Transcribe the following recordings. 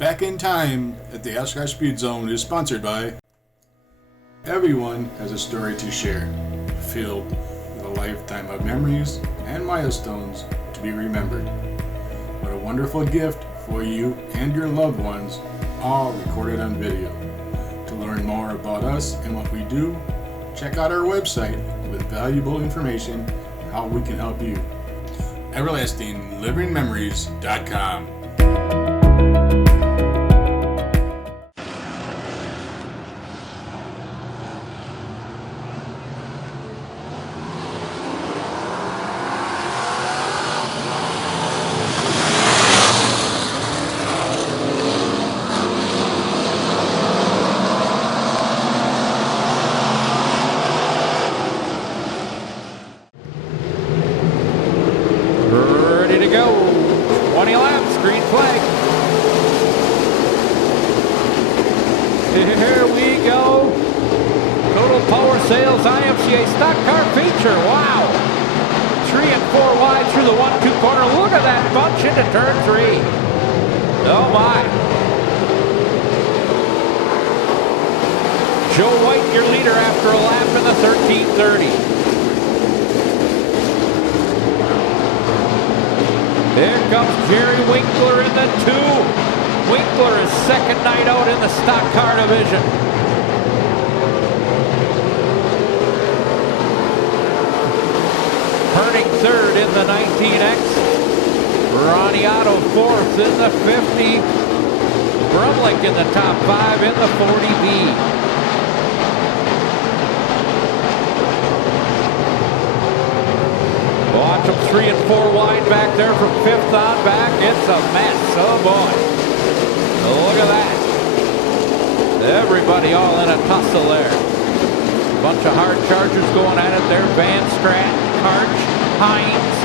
Back in Time at the Oshkosh Speedzone is sponsored by Everyone Has a Story to Share, filled with a lifetime of memories and milestones to be remembered. What a wonderful gift for you and your loved ones, all recorded on video. To learn more about us and what we do, check out our website with valuable information how we can help you. EverlastingLivingMemories.com. Ready to go. 20 laps, green flag. Here we go. Total Power Sales IMCA stock car feature. Wow. 3 and 4 wide through the 1-2 corner. Look at that bunch into turn 3. Oh my. Joe White, your leader after a lap in the 13:30. There comes Jerry Winkler in the 2. Winkler is second night out in the stock car division. Herning third in the 19X. Ronnie Otto fourth in the 50. Brumlick in the top 5 in the 40B. Watch them 3 and 4 wide back there from 5th on back. It's a mess. Oh boy. Look at that. Everybody all in a tussle there. Bunch of hard chargers going at it there. Van Strat, Karch, Hines,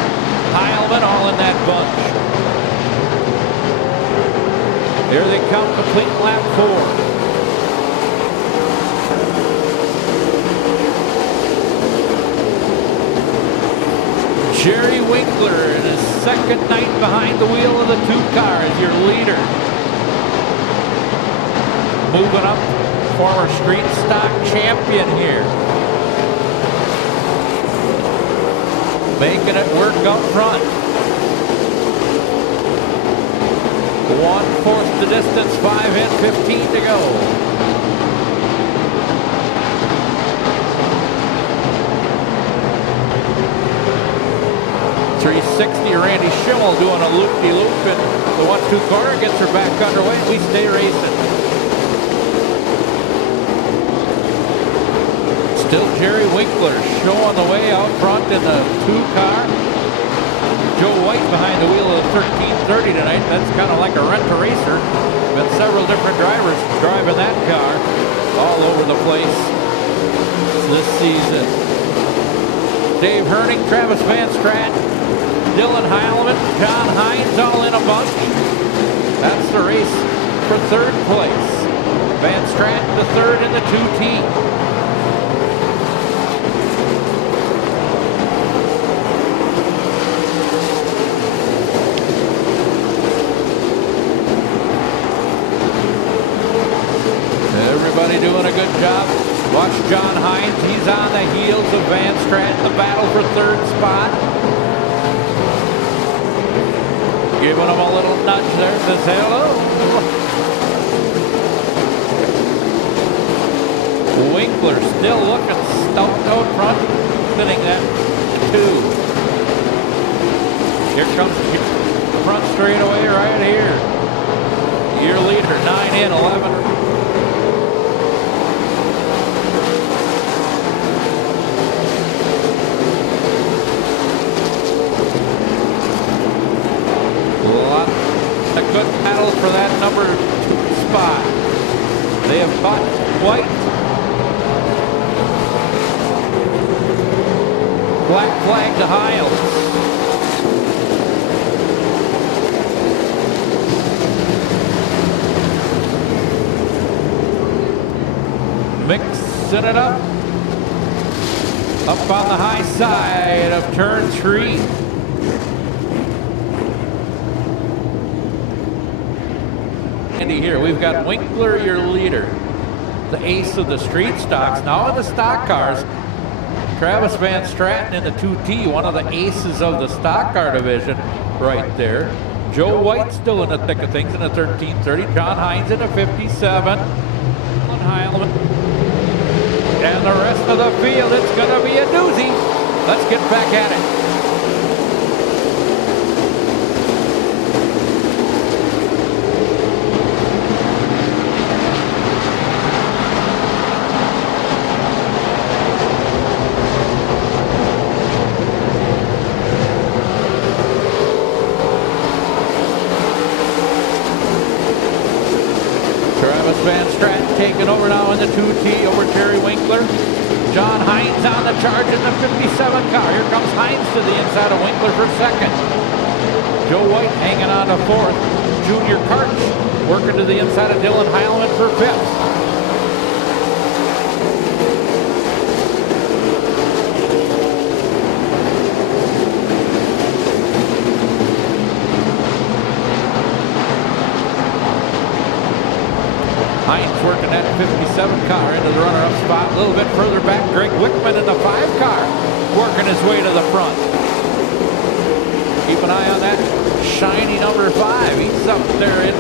Heilman all in that bunch. Here they come, complete lap 4. Jerry Winkler in his second night behind the wheel of the 2 car is your leader. Moving up, former street stock champion here. Making it work up front. 1/4 the distance, 5 in, 15 to go. 360, Randy Schimmel doing a loop-de-loop in the 1-2 corner, gets her back underway, and we stay racing. Still Jerry Winkler showing the way out front in the 2 car. Joe White behind the wheel of the 1330 tonight. That's kind of like a rent-a-racer. Been several different drivers driving that car all over the place this season. Dave Herning, Travis Van Strat, Dylan Heilman, John Hines all in a bunch. That's the race for 3rd place. Van Strat the 3rd in the 2T. Everybody doing a good job. Watch John Hines. He's on the heels of Van Strat in the battle for 3rd spot. Giving him a little nudge there. Says hello. Winkler still looking stout out front. Sitting that 2. Here comes the front straightaway right here. Your leader, 9 in, 11. A good battle for that number 2 spot. They have caught White. Black flag to Hiles. Mixing it up. Up on the high side of turn 3. handy here. We've got Winkler, your leader, the ace of the street stocks. Now in the stock cars, Travis Van Straten in the 2T, one of the aces of the stock car division right there. Joe White still in the thick of things in the 1330. John Hines in the 57. Heilman. And the rest of the field, it's going to be a doozy. Let's get back at it. Van Straten taking over now in the 2T over Jerry Winkler. John Hines on the charge in the 57 car. Here comes Hines to the inside of Winkler for second. Joe White hanging on to fourth. Junior Karch working to the inside of Dylan Heilman for fifth. Hines working that 57 car into the runner-up spot. A little bit further back, Greg Wickman in the 5 car working his way to the front. Keep an eye on that shiny number 5. He's up there at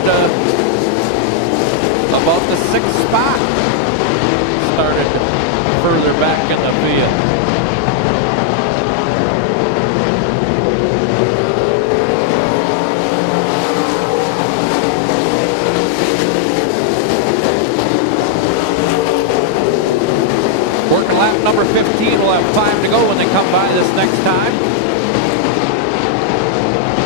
about the 6th spot. Started further back in the field. Lap number 15 will have 5 to go when they come by this next time.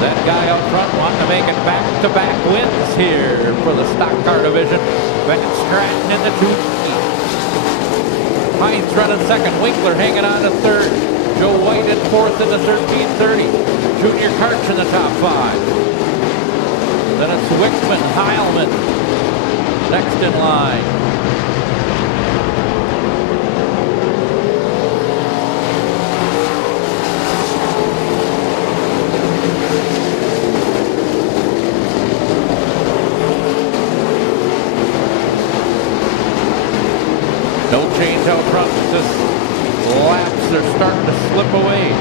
That guy up front wanting to make it back-to-back wins here for the stock car division. Van Straten in the 2T. Hines running second. Winkler hanging on to third. Joe White in fourth in the 1330. Junior Karch in the top 5. Then it's Wickman, Heilman next in line. No change out front, just laps are starting to slip away.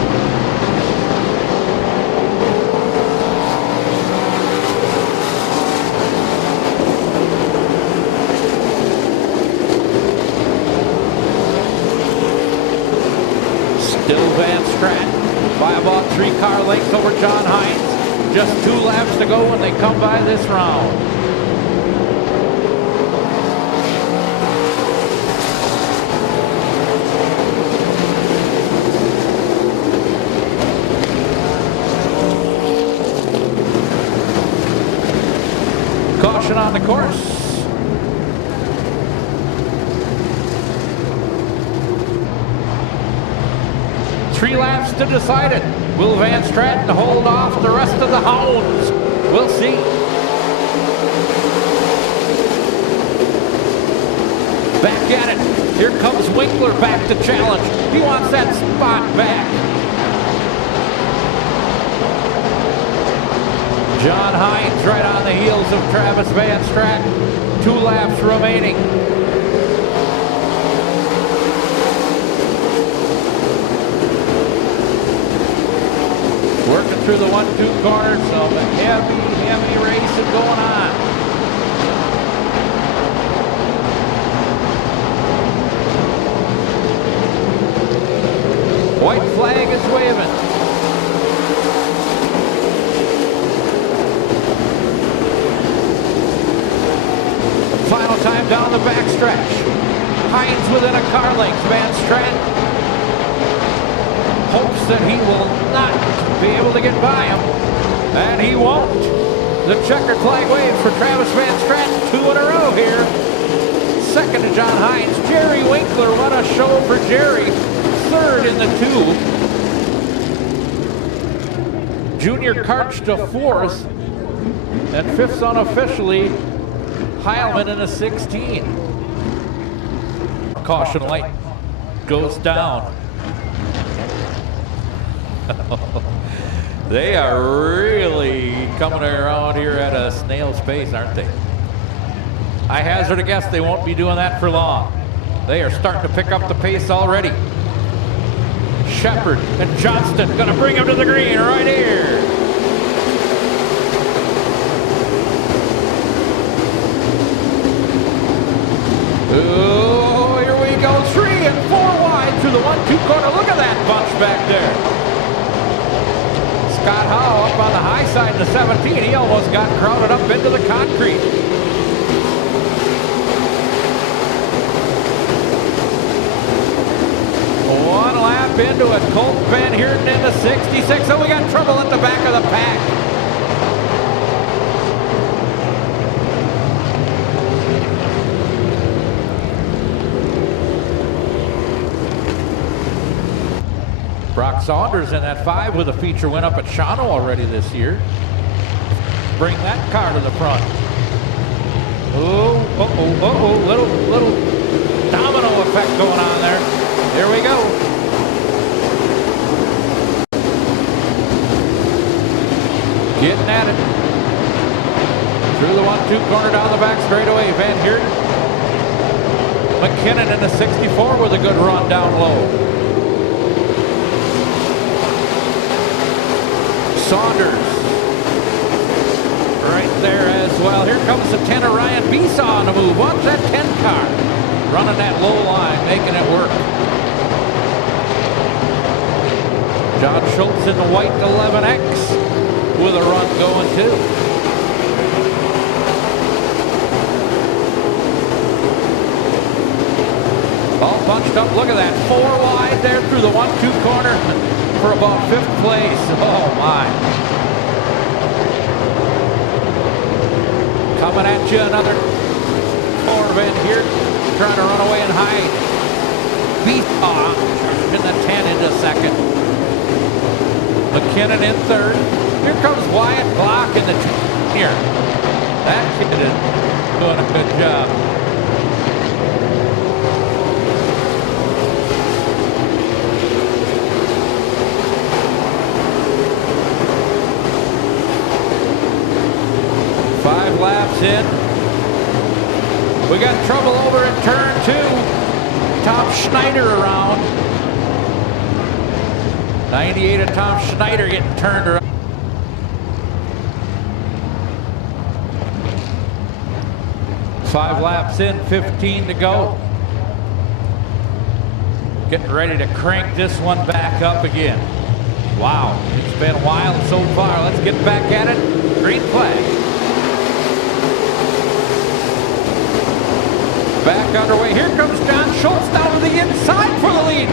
Still Van Straten by about 3 car lengths over John Hines. Just 2 laps to go when they come by this round. Caution on the course. Three laps to decide it. Will Van Straten hold off the rest of the hounds? We'll see. Back at it. Here comes Winkler back to challenge. He wants that spot back. John Hines right on the heels of Travis Van Straten. 2 laps remaining. Working through the 1-2 corners, so a heavy racing going on. White flag is waving. Final time down the backstretch. Hines within a car length. Van Straten hopes that he will not be able to get by him. And he won't. The checkered flag waves for Travis Van Straten. 2 in a row here. Second to John Hines. Jerry Winkler, what a show for Jerry. Third in the 2. Junior Karch to 4th. And 5th unofficially, Heilman in a 16. Caution light goes down. They are really coming around here at a snail's pace, aren't they? I hazard a guess they won't be doing that for long. They are starting to pick up the pace already. Shepard and Johnston gonna bring him to the green right here. Oh, here we go. 3 and 4 wide through the 1-2 corner. Look at that bunch back there. Scott Howe up on the high side in the 17. He almost got crowded up into the concrete. One lap into it. Colt Van Heerden into 66. Oh, we got trouble at the back of the pack. Brock Saunders in that 5 with a feature win up at Shawano already this year. Bring that car to the front. Oh, little domino effect going on there. Here we go. Getting at it. Through the 1-2 corner down the back straightaway. Van Heerden. McKinnon in the 64 with a good run down low. Saunders. Right there as well. Here comes the 10 of Ryan Besaw on the move. Watch that 10 car. Running that low line, making it work. John Schultz in the white 11X with a run going too. All bunched up. Look at that. 4 wide there through the 1-2 corner for about 5th place. Oh my. Coming at you, another Van Heerden trying to run away and hide. Besaw in the 10 into 2nd. McKinnon in 3rd. Here comes Wyatt Block in the 2 here. That kid is doing a good job. Five laps in. We got trouble over in turn 2. Tom Schneider around. 98 of Tom Schneider getting turned around. Five laps in, 15 to go. Getting ready to crank this one back up again. Wow, it's been wild so far. Let's get back at it. Green flag. Back underway. Here comes John Schultz down to the inside for the lead.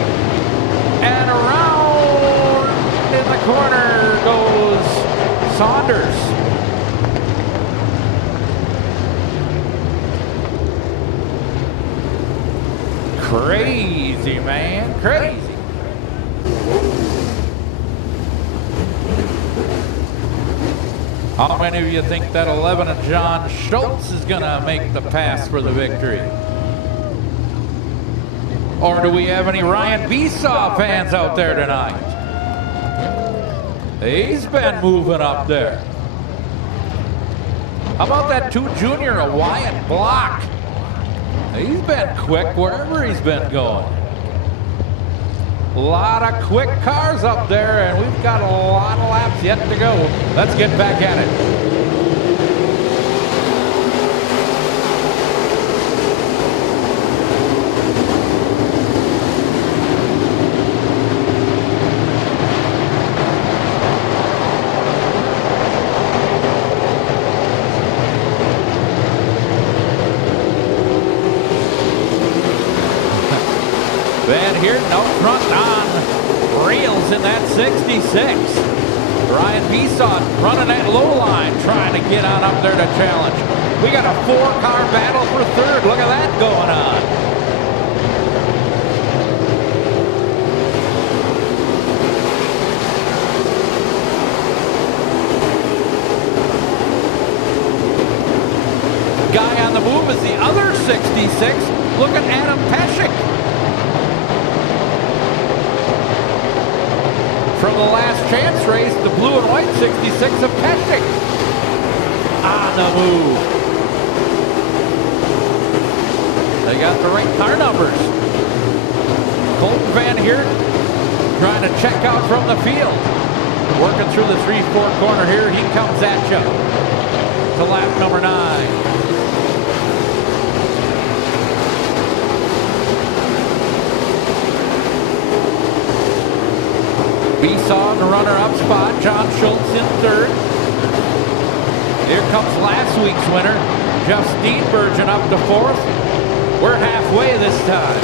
And around in the corner goes Saunders. Crazy, man. Crazy. How many of you think that 11 of John Schultz is going to make the pass for the victory? Or do we have any Ryan Besaw fans out there tonight? He's been moving up there. How about that 2 junior, a Wyatt Block? He's been quick wherever he's been going. A lot of quick cars up there, and we've got a lot of laps yet to go. Let's get back at it. Van Heerden out front on rails in that 66. Ryan Besaw running that low line, trying to get on up there to challenge. We got a 4-car battle for 3rd. Look at that going on. Guy on the move is the other 66. Look at Adam Pesek. From the last chance race, the blue and white 66 of Pesek on the move. They got the right car numbers. Colton Van Heert trying to check out from the field. Working through the 3-4 corner here. He comes at you to lap number 9. Besaw in the runner-up spot. John Schultz in 3rd. Here comes last week's winner, Jeff Steenbergen, up to 4th. We're halfway this time.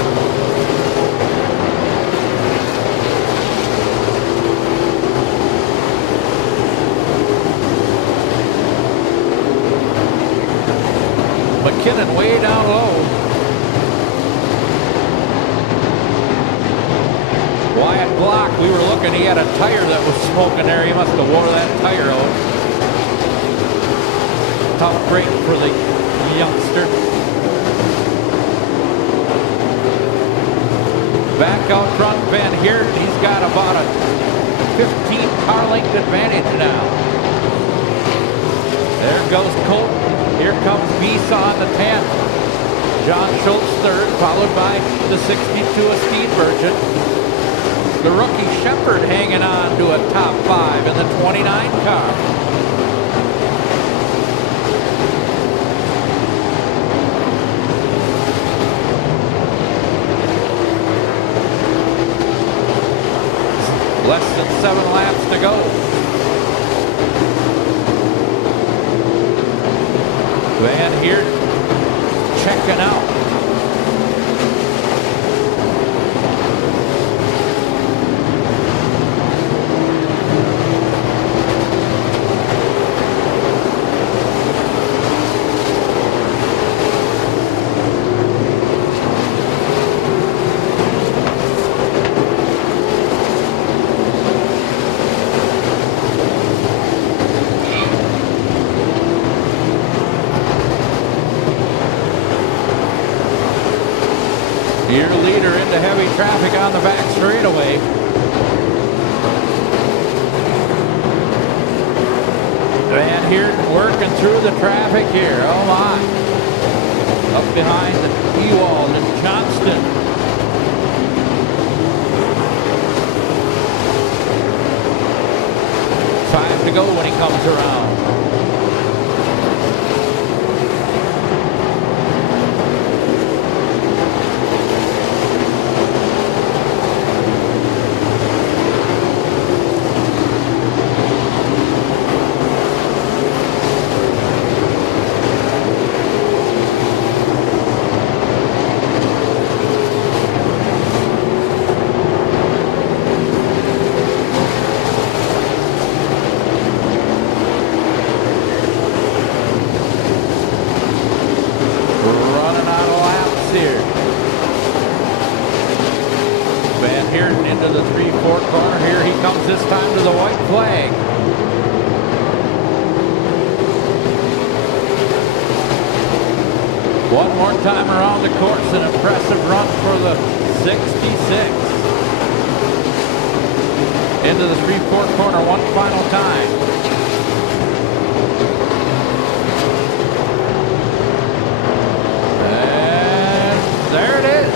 McKinnon way down low. Wyatt Block, we were looking, he had a tire that was smoking there. He must have wore that tire out. Tough break for the youngster. Back out front, Van Heert, he's got about a 15 car length advantage now. There goes Colton. Here comes Besaw in the 10th. John Schultz 3rd, followed by the 62 of Steenbergen. The rookie Shepard hanging on to a top 5 in the 29 car. Less than 7 laps to go. Van Heert checking out. Your leader into heavy traffic on the back straightaway. Van Heert working through the traffic here. Oh my. Up behind the Ewald and Johnston. Time to go when he comes around. Into the 3-4 corner. Here he comes this time to the white flag. One more time around the course. An impressive run for the 66. Into the 3-4 corner one final time. And there it is.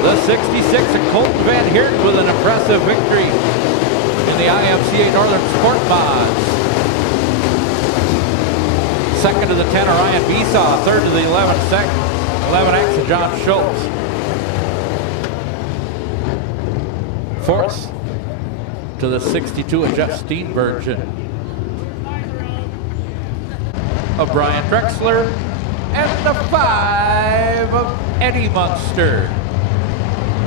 The 66 of Colton Van Heert with an impressive victory in the IMCA Northern Sport Mods. Second to the 10 of Ryan Besaw. Third to the 11X of John Schultz. Fourth to the 62 of Jeff Steenbergen. Of Brian Drexler. And the 5 of Eddie Munster.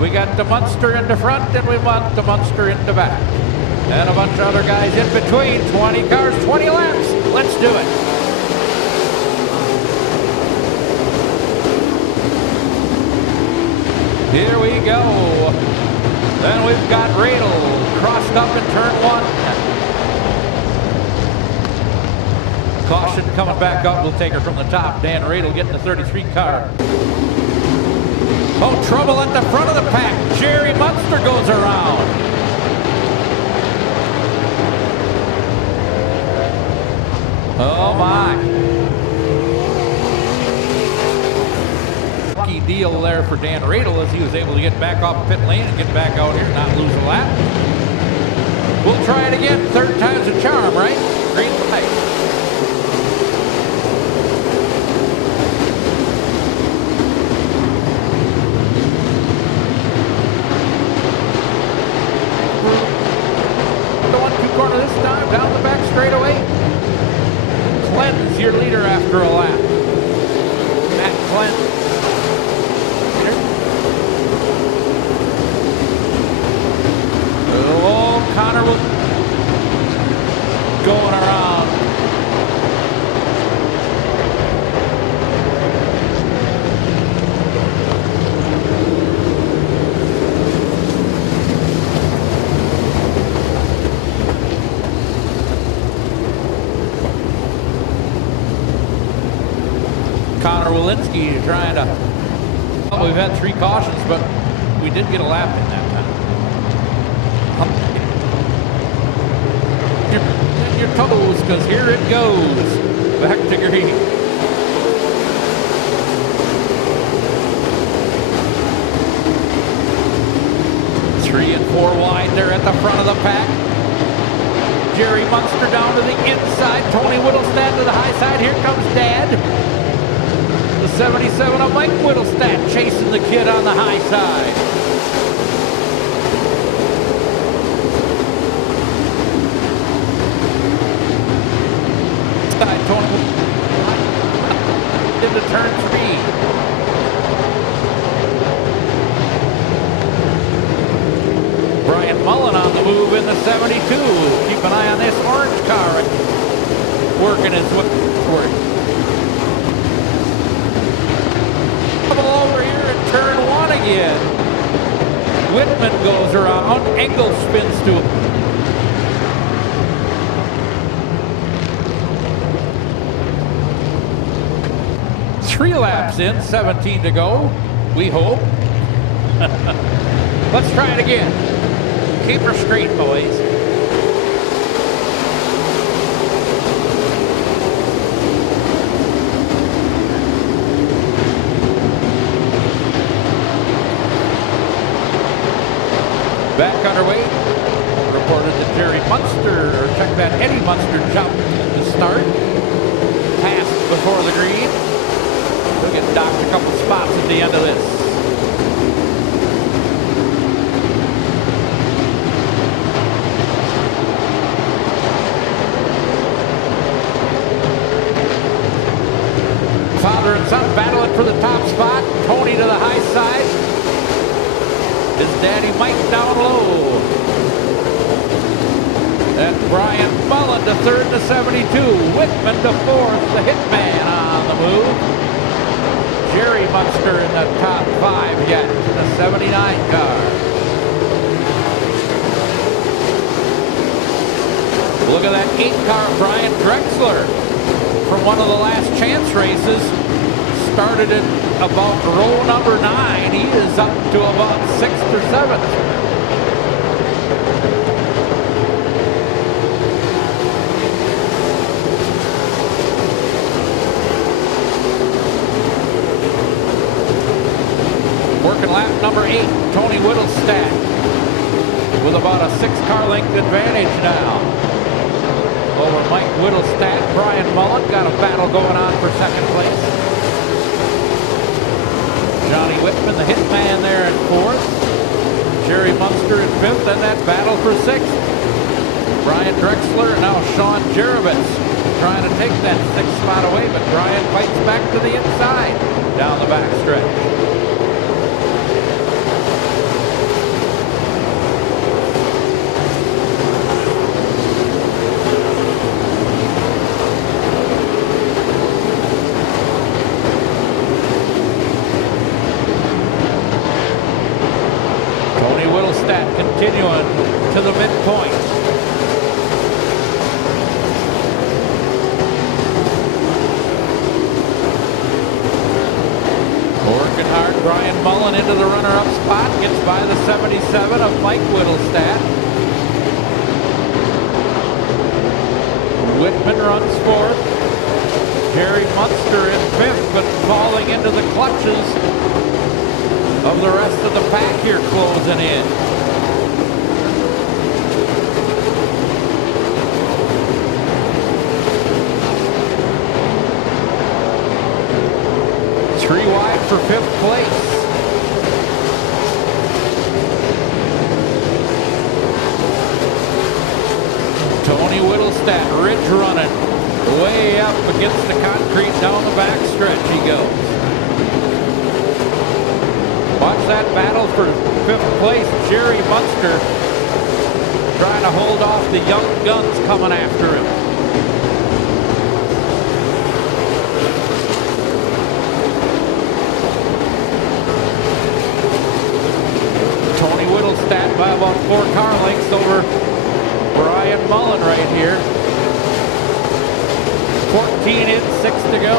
We got the Munster in the front and we want the Munster in the back. And a bunch of other guys in between. 20 cars, 20 laps. Let's do it. Here we go. Then we've got Radel crossed up in turn 1. Caution coming back up. We'll take her from the top. Dan Radel getting the 33 car. Oh, trouble at the front of the pack. Jerry Munster goes around. Oh, my. deal there for Dan Radel as he was able to get back off pit lane and get back out here, not lose a lap. We'll try it again. Third time's a charm, right? Green light. The 1-2 corner this time, down the back straightaway. Clinton's your leader after a lap. Matt Clinton. Oh, Connor will going around. Connor Walensky trying to. Well, we've had 3 cautions, but we did get a lap in that time. Your toes, because here it goes. Back to green. Three and 4 wide there at the front of the pack. Jerry Munster down to the inside. Tony Whittlestadt to the high side. Here comes Dad. The 77 of Mike Whittlestadt chasing the kid on the high side. Tony into turn 3. Brian Mullen on the move in the 72. Keep an eye on this orange car working its way forward. Over here in turn 1 again. Whitman goes around. Engel spins to him. Three laps in, 17 to go. We hope. Let's try it again. Keep her straight, boys. Back underway. Reported that Jerry Munster, or check that, Eddie Munster jumped to start. Passed before the green. We'll get docked a couple spots at the end of this. Father and son battling for the top spot. Tony to the high side. His daddy Mike down low. And Brian Mullen to third to 72. Whitman to fourth. The hitman on the move. Jerry Munster in the top 5 yet in the 79 car. Look at that 8 car, Brian Drexler, from one of the last chance races. Started at about row number 9. He is up to about 6th or 7th. Working lap number 8, Tony Whittlestadt with about a 6-car length advantage now over Mike Whittlestadt. Brian Mullen got a battle going on for 2nd place. Johnny Whitman, the hitman, there in 4th. Jerry Munster in 5th, and that battle for 6th. Brian Drexler and now Sean Jerevitz trying to take that 6th spot away, but Brian fights back to the inside down the back stretch. Continuing to the midpoint. Working hard, Brian Mullen into the runner-up spot. Gets by the 77 of Mike Whittlestadt. Whitman runs 4th. Jerry Munster in 5th, but falling into the clutches of the rest of the pack here closing in. Three wide for 5th place. Tony Whittlestat, ridge running, way up against the concrete down the back stretch he goes. Watch that battle for 5th place. Jerry Munster trying to hold off the young guns coming after him. Tony Whittlestat by about 4 car lengths over Brian Mullen right here. 14 in, 6 to go.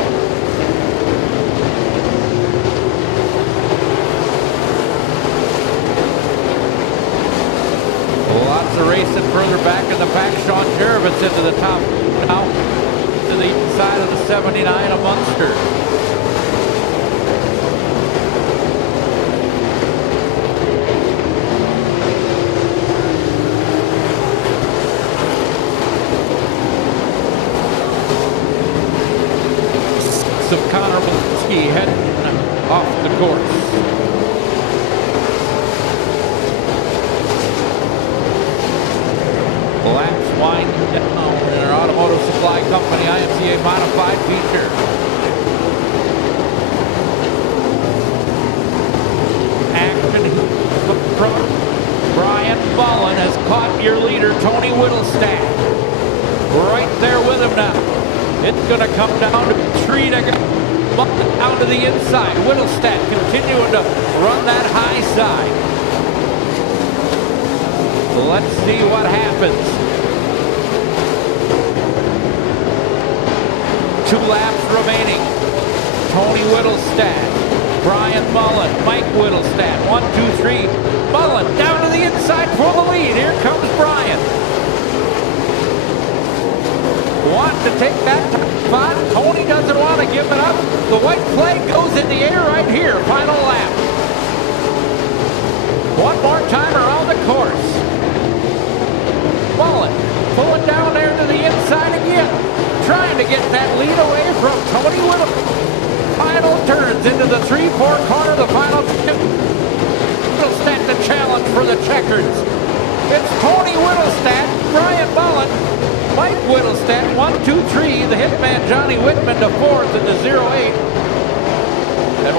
Lots of racing further back in the pack. Sean Jervis into the top now to the side of the 79 of Munster. Of Connor Walensky heading off the course. Laps wind down in our Automotive Supply Company IMCA modified feature. Action from Brian Mullen has caught your leader, Tony Whittlestat. Right there with him now. It's going to come down to 3 to go. Down to the inside. Whittlestat continuing to run that high side. Let's see what happens. 2 laps remaining. Tony Whittlestat, Brian Mullen, Mike Whittlestat. 1, 2, 3. Mullen down to the inside for the lead. Here comes Brian. Want to take that top spot. Tony doesn't want to give it up. The white flag goes in the air right here. Final lap. One more time around the course. Mullen pulling down there to the inside again. Trying to get that lead away from Tony Whittle. Final turns into the 3-4 corner. The final Whittlestat the challenge for the checkers. It's Tony Whittlestat, Brian Mullen, Mike Whittlestat, 1, 2, 3. The hitman Johnny Whitman to 4th in the 08. And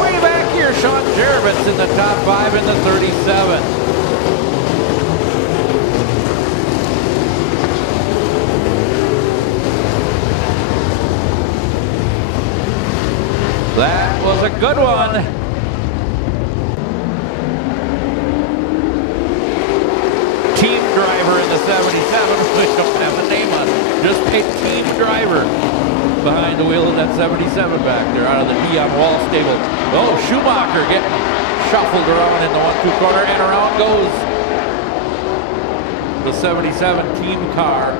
way back here, Sean Jervis in the top 5 in the 37. That was a good one. Team driver in the 77. We don't have the name on it. Just a team driver behind the wheel of that 77 back there out of the Dion Wall stable. Oh, Schumacher getting shuffled around in the 1-2 corner, and around goes the 77 team car.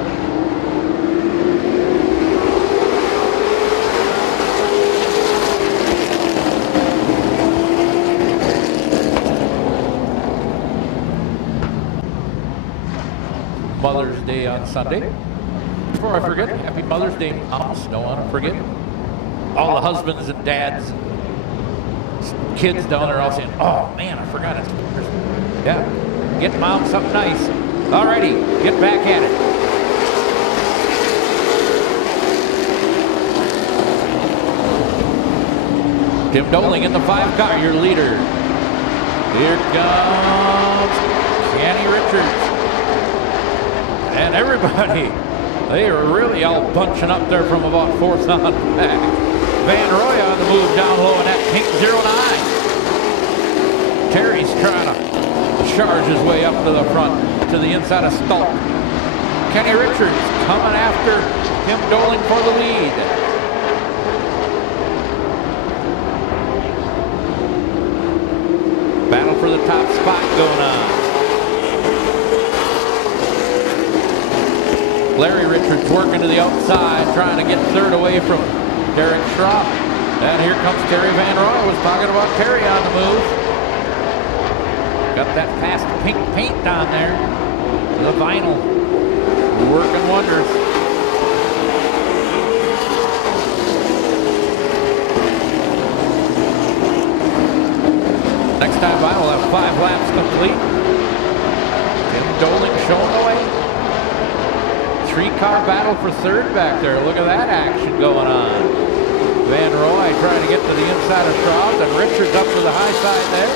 Mother's Day on Sunday. Before I forget, happy Mother's Day, moms. Don't want to forget. All the husbands and dads, kids down there all saying, oh man, I forgot it. Yeah, get mom something nice. Alrighty, get back at it. Tim Doling in the 5 car, your leader. Here comes Kenny Richards. And everybody, they are really all bunching up there from about 4th on back. Van Roy on the move down low in that pink 09. Terry's trying to charge his way up to the front, to the inside of Stulp. Kenny Richards coming after Tim Doling for the lead. Battle for the top spot going on. Larry Richards working to the outside, trying to get 3rd away from Derek Schropp. And here comes Terry Van Roy. I was talking about Terry on the move. Got that fast pink paint on there. The vinyl. Working wonders. Next time by, we'll have 5 laps complete. Tim Doling showing the way. 3-car battle for third back there. Look at that action going on. Van Roy trying to get to the inside of Shroud, and Richards up to the high side there.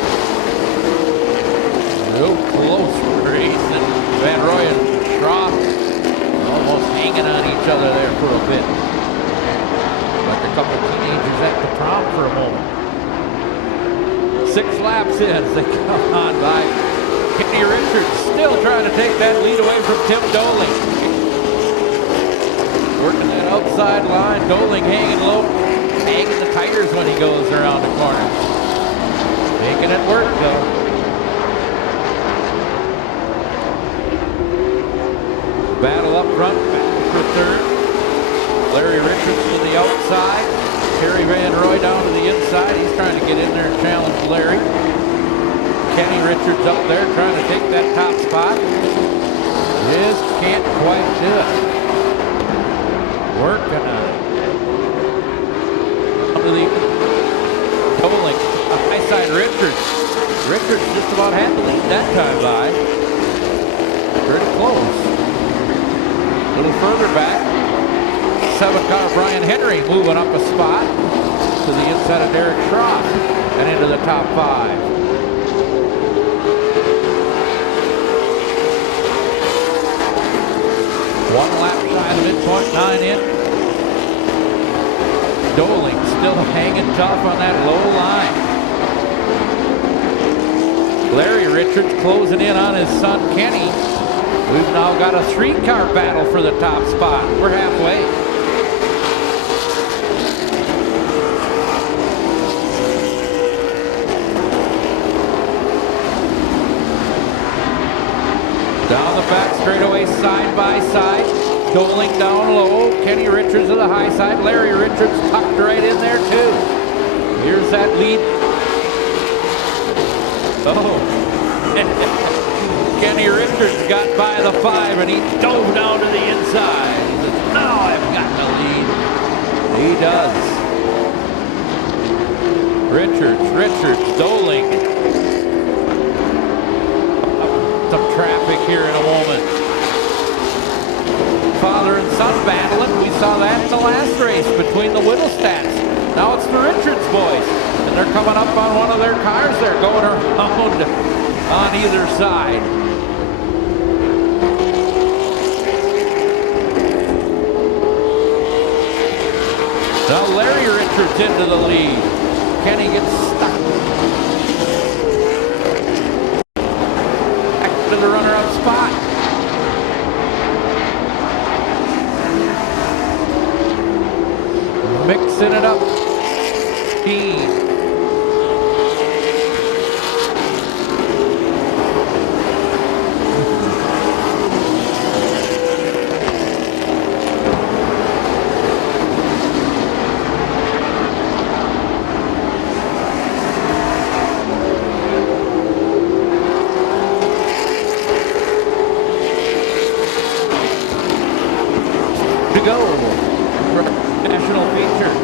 Real close race, and Van Roy and Shroud almost hanging on each other there for a bit. Like a couple teenagers at the prom for a moment. 6 laps in as they come on by. Kenny Richards still trying to take that lead away from Tim Doling. Working that outside line. Doling hanging low, hanging the tires when he goes around the corner. Making it work though. Battle up front, battle for third. Larry Richards to the outside. Terry Van Roy down to the inside. He's trying to get in there and challenge Larry. Kenny Richards up there trying to take that top spot. Just can't quite do it. Working on it. Up to the Doling. High side Richards. Richards just about had the lead that time by. Pretty close. A little further back. 7-car Brian Henry moving up a spot to the inside of Derek Schrock and into the top 5. One lap shy of midpoint, 9 in. Doling still hanging tough on that low line. Larry Richards closing in on his son Kenny. We've now got a 3-car battle for the top spot. We're halfway. Down the back straightaway, side by side. Doling down low. Kenny Richards to the high side. Larry Richards tucked right in there too. Here's that lead. Oh. Kenny Richards got by the 5 and he dove down to the inside. He says, now I've got the lead. He does. Richards, Doling. Some traffic here in a moment. Father and son battling. We saw that in the last race between the Whittlestats. Now it's the Richards boys. And they're coming up on one of their cars. They're going around on either side. Now Larry Richards into the lead. Kenny gets stuck. Back to the runner-up spot. Mixing it up. To go. National feature.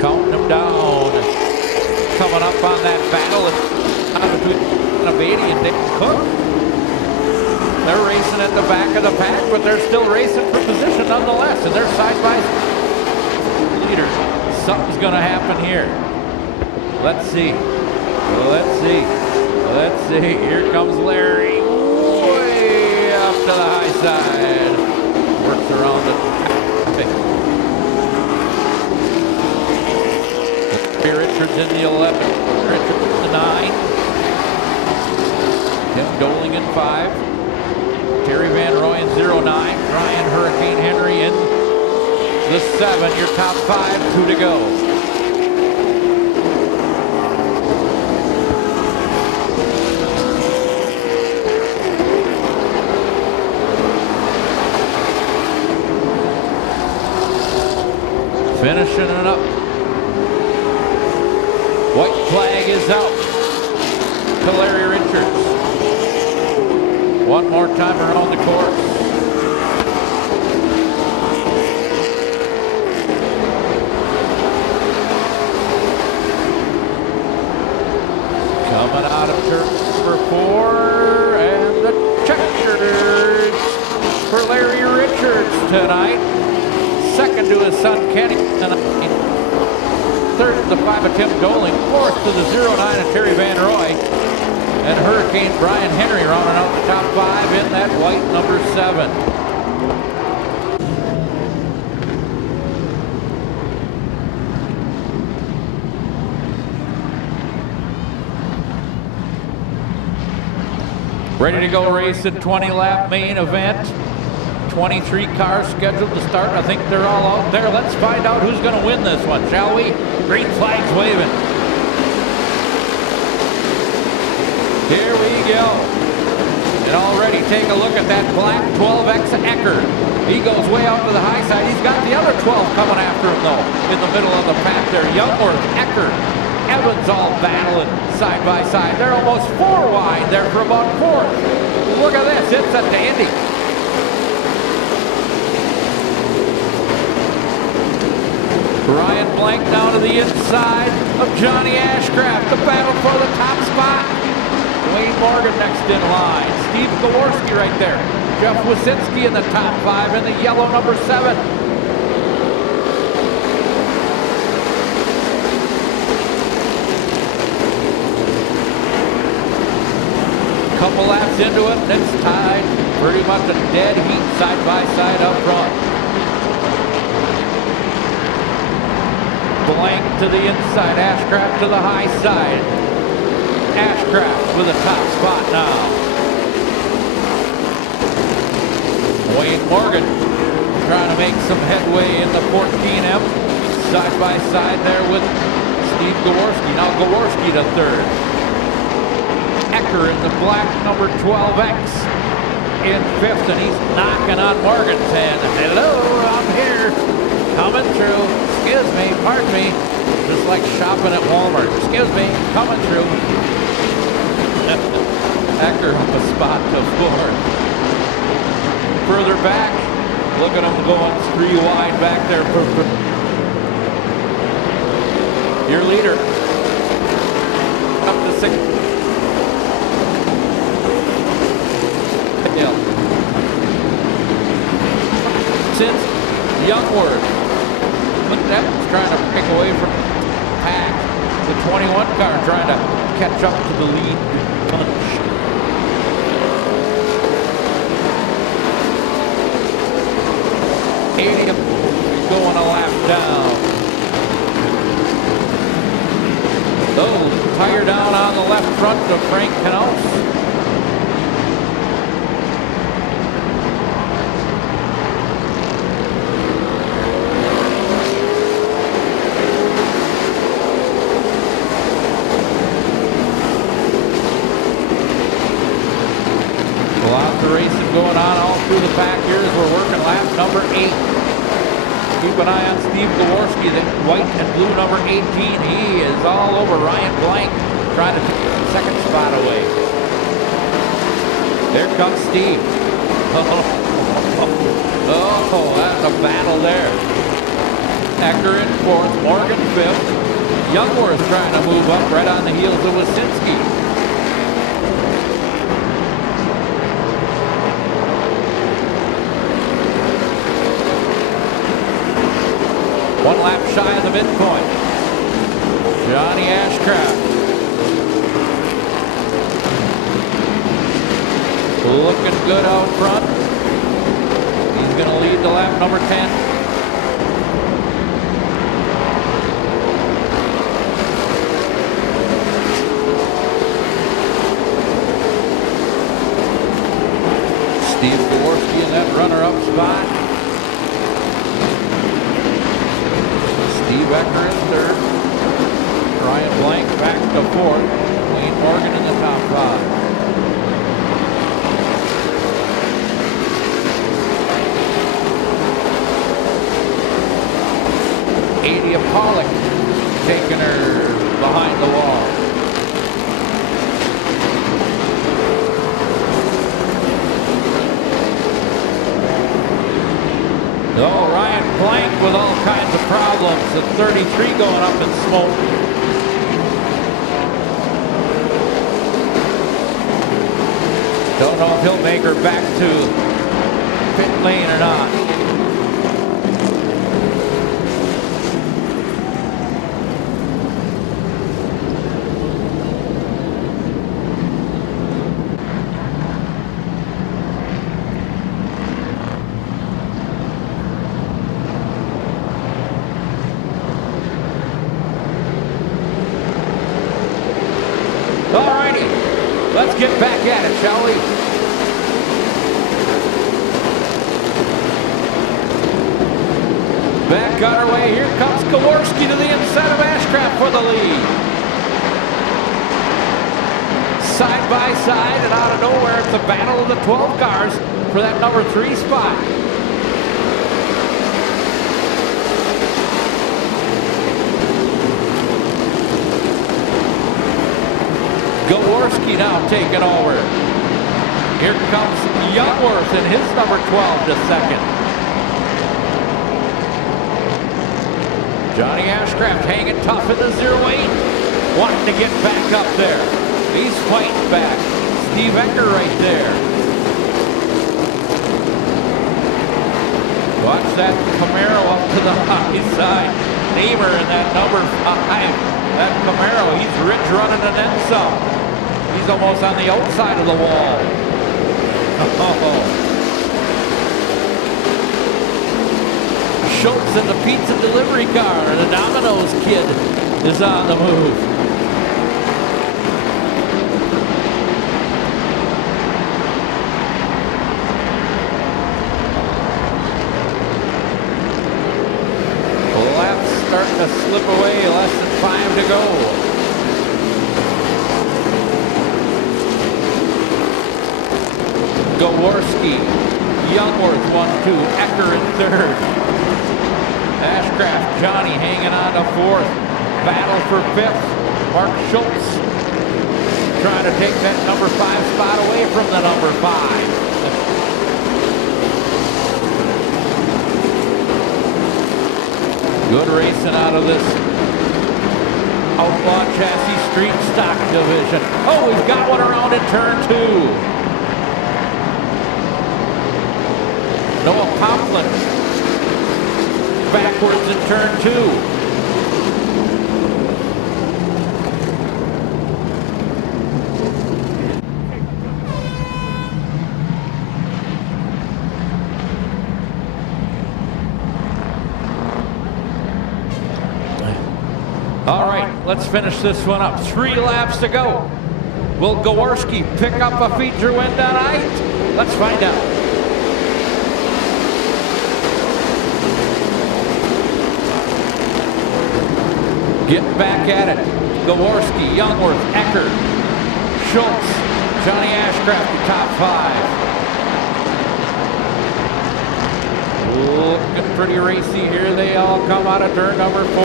Counting them down. Coming up on that battle between Beatty and Dick Cook. They're racing at the back of the pack, but they're still racing for position nonetheless, and they're side by side leaders. Something's going to happen here. Let's see. Let's see. Here comes Larry. Way up to the high side. Works around the traffic. Richards in the 11. Richards in the 9. Tim Doling in 5. Terry Van Roy in 09. Brian Hurricane Henry in the 7. Your top 5. 2 to go. freshening up. White flag is out to Larry Richards. One more time around the course. Coming out of turn number 4, and the checkers for Larry Richards tonight. Second to his son Kenny tonight. Third to the 5 of Tim Doling. Fourth to the 09 of Terry Van Roy. And Hurricane Brian Henry rounding out the top 5 in that white number 7. Ready to go racing 20-lap main event. 23 cars scheduled to start. I think they're all out there. Let's find out who's going to win this one, shall we? Green flags waving. Here we go. And already take a look at that black 12X Ecker. He goes way out to the high side. He's got the other 12 coming after him, though, in the middle of the pack there. Youngworth, Ecker, Evans all battling side by side. They're almost 4 wide there for about 4th. Look at this. It's a dandy. Ryan Blank down to the inside of Johnny Ashcraft. The battle for the top spot. Wayne Morgan next in line. Steve Gaworski right there. Jeff Wasinski in the top 5 in the yellow number 7. Couple laps into it, and it's tied. Pretty much a dead heat side by side up front. Blank to the inside, Ashcraft to the high side. Ashcraft with a top spot now. Wayne Morgan trying to make some headway in the 14M. Side by side there with Steve Gaworski. Now Gaworski to 3rd. Ecker in the black number 12X in 5th, and he's knocking on Morgan's hand. Hello, I'm here. Coming through. Excuse me, pardon me. Just like shopping at Walmart. Excuse me, coming through. Ecker up a spot to 4th. Further back, look at him going 3 wide back there. Your leader. Up to 6th. Yeah. Since Youngworth. Look at that, he's trying to break away from pack. The 21 car trying to catch up to the lead punch. Going a lap down. Oh, tire down on the left front of Frank Knaus. Racing going on all through the pack here as we're working lap number 8. Keep an eye on Steve Gaworski, the white and blue number 18. He is all over Ryan Blank, trying to take the 2nd spot away. There comes Steve. Oh, that's a battle there. Ecker in 4th, Morgan 5th. Youngworth trying to move up right on the heels of Wasinski. One lap shy of the midpoint. Johnny Ashcraft. Looking good out front. He's going to lead the lap number 10. Steve Gaworski in that runner-up spot. Steve Ecker in 3rd. Ryan Blank back to 4th. Wayne Morgan in the top 5. taking her behind the wall. Oh, Ryan Blank with all kinds of problems. At 33 going up in smoke. Don't know if he'll make her back to pit lane or not. Let's get back at it, shall we? Back on our way. Here comes Kowarski to the inside of Ashcraft for the lead. Side by side, and out of nowhere, it's a battle of the 12 cars for that number 3 spot. Kowarski now taking over. Here comes Youngworth and his number 12 to second. Johnny Ashcraft hanging tough in the 08, wanting to get back up there. He's fighting back. Steve Ecker right there. Watch that Camaro up to the high side. Neighbor in that number 5. That Camaro, he's rich running and then some. He's almost on the outside of the wall. Oh. Schultz in the pizza delivery car. The Domino's kid is on the move. Laps starting to slip away. Less than 5 to go. Kowarski, Youngworth 1-2, Ecker in 3rd. Ashcraft, Johnny hanging on to 4th. Battle for 5th. Mark Schultz trying to take that number 5 spot away from the number 5. Good racing out of this Outlaw Chassis Street Stock division. Oh, we've got one around in turn 2. Noah Poplin backwards in turn 2. All right, let's finish this one up. 3 laps to go. Will Kowarski pick up a feature win tonight? Let's find out. Getting back at it. Kowarski, Youngworth, Ecker, Schultz, Johnny Ashcraft, the top 5. Looking pretty racy here. They all come out of turn number 4.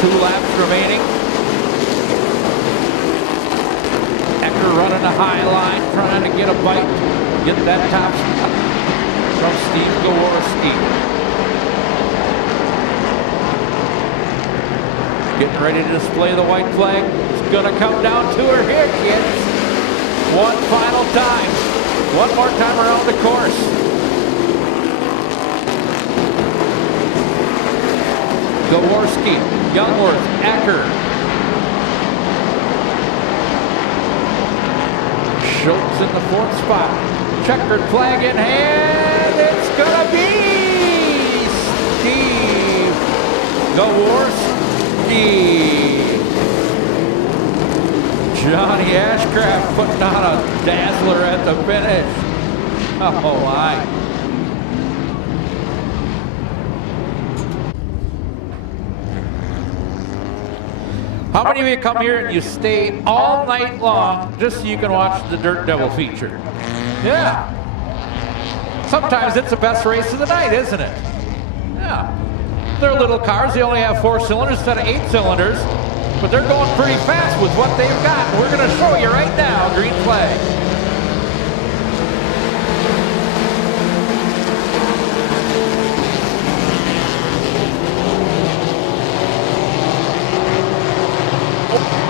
2 laps remaining. Ecker running a high line, trying to get a bite, get that top spot from Steve Kowarski. Getting ready to display the white flag. It's going to come down to her here, kids. One final time. One more time around the course. Kowarski, Youngworth, Ecker. Schultz in the 4th spot. Checkered flag in hand. It's going to be Steve Kowarski. Johnny Ashcraft putting on a dazzler at the finish. Oh my. How many of you come here and you stay all night long just so you can watch the Dirt Devil feature? Yeah. Sometimes it's the best race of the night, isn't it? Yeah. They're little cars. They only have 4 cylinders instead of 8 cylinders. But they're going pretty fast with what they've got. We're going to show you right now. Green flag.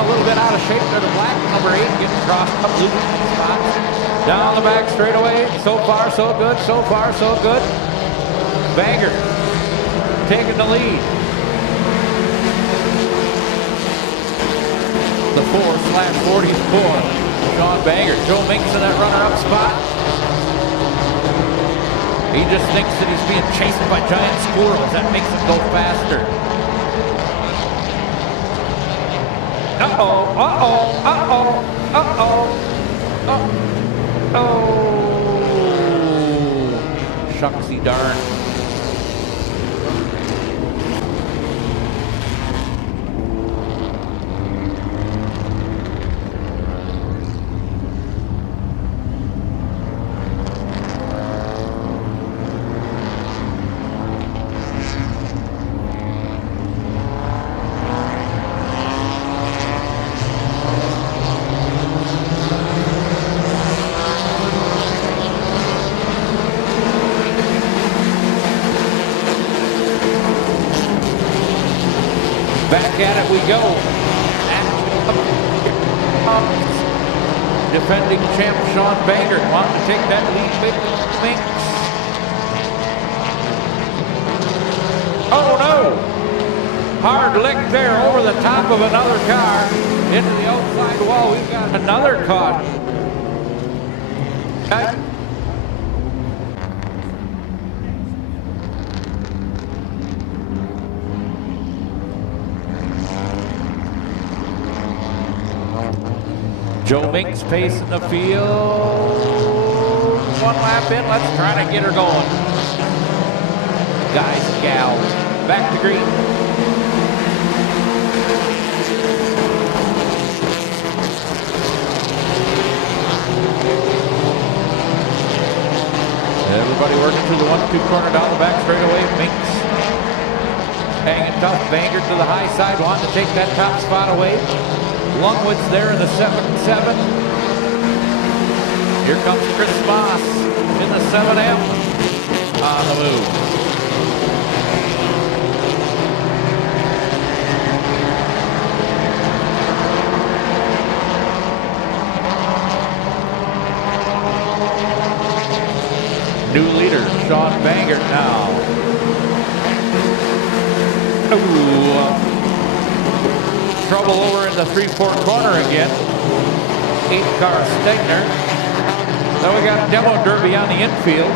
A little bit out of shape there, the black number 8 getting crossed up, losing spots. Down the back straightaway. So far, so good. So far, so good. Banger taking the lead. The 4/44. Sean Banger. Joe Minks in that runner-up spot. He just thinks that he's being chased by giant squirrels. That makes him go faster. Uh-oh, uh-oh, uh-oh, uh-oh, uh-oh. Shucksy darn. Back at it we go. Defending champ Sean Banger wanting to take that lead. Big Minks. Oh no! Hard lick there over the top of another car into the outside wall. We've got another caution. Joe Minks pacing the field. 1 lap in. Let's try to get her going. Guys and gals. Back to green. Everybody working through the 1-2 corner down the back straightaway. Minks hanging tough. Banger to the high side. Wanting to take that top spot away. Lungwood's there in the 7-7. Here comes Chris Moss in the 7M on the move. New leader, Sean Banger now. Ooh. Trouble over in the 3-4 corner again. 8-car Stegner. Then we got Demo Derby on the infield.